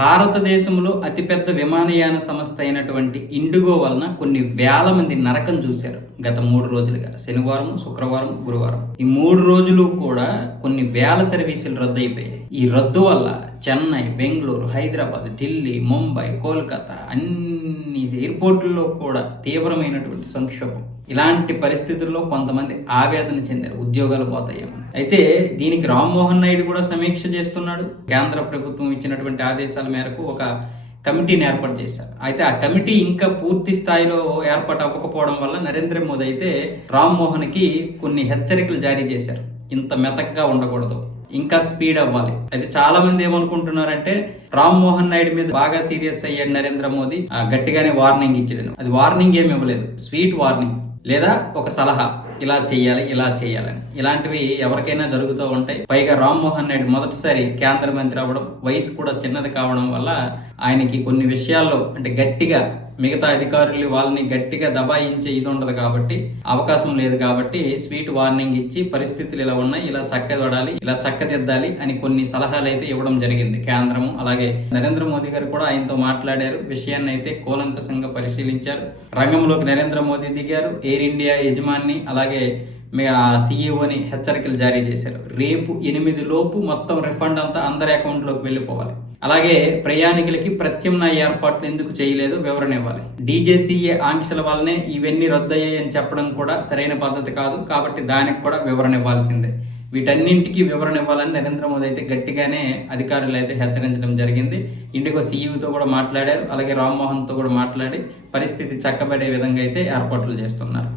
భారతదేశంలో అతిపెద్ద విమానయాన సంస్థ అయినటువంటి ఇండిగో వలన కొన్ని వేల మంది నరకం చూశారు గత మూడు రోజులుగా. శనివారం శుక్రవారం గురువారం. ఈ మూడు రోజులు కూడా కొన్ని వేల సర్వీసులు రద్దు అయిపోయాయి ఈ రద్దు వల్ల చెన్నై బెంగళూరు హైదరాబాద్ ఢిల్లీ ముంబై కోల్కతా అన్ని ఎయిర్పోర్టుల్లో కూడా తీవ్రమైనటువంటి సంక్షోభం. ఇలాంటి పరిస్థితుల్లో కొంతమంది ఆవేదన చెందారు ఉద్యోగాలు పోతాయేమని అయితే దీనికి రామ్మోహన్ నాయుడు కూడా సమీక్ష చేస్తున్నాడు. కేంద్ర ప్రభుత్వం ఇచ్చినటువంటి ఆదేశాల మేరకు ఒక కమిటీని ఏర్పాటు చేశారు. అయితే ఆ కమిటీ ఇంకా పూర్తి స్థాయిలో ఏర్పాటు అవ్వకపోవడం వల్ల నరేంద్ర మోదీ అయితే రామ్మోహన్కి కొన్ని హెచ్చరికలు జారీ చేశారు. ఇంత మెతగ్గా ఉండకూడదు. ఇంకా స్పీడ్ అవ్వాలి. అయితే చాలా మంది ఏమనుకుంటున్నారంటే రామ్మోహన్ నాయుడు మీద బాగా సీరియస్ అయ్యాడు నరేంద్ర మోదీ. గట్టిగానే వార్నింగ్ ఇచ్చాడు. అది వార్నింగ్ ఏమి ఇవ్వలేదు. స్వీట్ వార్నింగ్ లేదా ఒక సలహా. ఇలా చేయాలి ఇలా చేయాలని ఇలాంటివి ఎవరికైనా జరుగుతూ ఉంటాయి. పైగా రామ్మోహన్ నాయుడు మొదటిసారి కేంద్ర మంత్రి అవ్వడం వయసు కూడా చిన్నది కావడం వల్ల ఆయనకి కొన్ని విషయాల్లో అంటే గట్టిగా మిగతా అధికారులు వాళ్ళని గట్టిగా దబాయించే ఇది ఉండదు కాబట్టి అవకాశం లేదు కాబట్టి స్వీట్ వార్నింగ్ ఇచ్చి పరిస్థితులు ఇలా ఉన్నాయి ఇలా చక్కదొడాలి ఇలా చక్కదిద్దాలి అని కొన్ని సలహాలు అయితే ఇవ్వడం జరిగింది కేంద్రము. అలాగే నరేంద్ర మోదీ గారు కూడా ఆయనతో మాట్లాడారు. విషయాన్ని అయితే కూలంకషంగా పరిశీలించారు. రంగంలోకి నరేంద్ర మోదీ దిగారు. ఎయిర్ ఇండియా యజమాని అలాగే మీ ఆ సీఈఓని హెచ్చరికలు జారీ చేశారు. రేపు ఎనిమిది లోపు మొత్తం రిఫండ్ అంతా అందరి అకౌంట్లోకి వెళ్ళిపోవాలి. అలాగే ప్రయాణికులకి ప్రత్యామ్నాయ ఏర్పాట్లు ఎందుకు చేయలేదు వివరణ ఇవ్వాలి. డీజేసీఏ ఆంక్షల వల్లనే ఇవన్నీ రద్దయ్యాయని చెప్పడం కూడా సరైన పద్ధతి కాదు. కాబట్టి దానికి కూడా వివరణ ఇవ్వాల్సిందే. వీటన్నింటికి వివరణ ఇవ్వాలని నరేంద్ర మోదీ అయితే గట్టిగానే అధికారులు అయితే హెచ్చరించడం జరిగింది. ఇండిగో సీఈఓతో కూడా మాట్లాడారు. అలాగే రామ్మోహన్తో కూడా మాట్లాడి పరిస్థితి చక్కబడే విధంగా అయితే ఏర్పాట్లు చేస్తున్నారు.